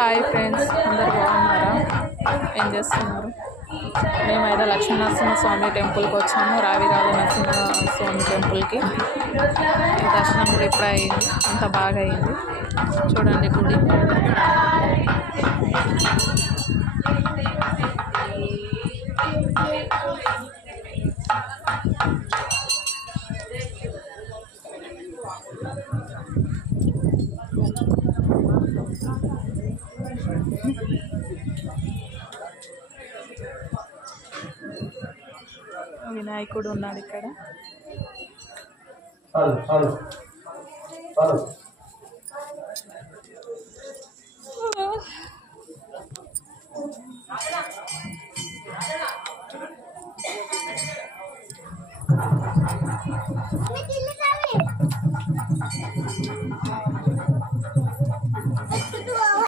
Hi friends, అందరు బాగున్నారా? ఏం చేస్తున్నారు? మేమైతే లక్ష్మీనరసింహస్వామి టెంపుల్కి వచ్చాము. రావిరాల నరసింహస్వామి టెంపుల్కి. దర్శనం కూడా ఇప్పుడు అయింది, అంత బాగా అయింది. చూడండి గుడి. వినాయకుడు ఉన్నాడు ఇక్కడ.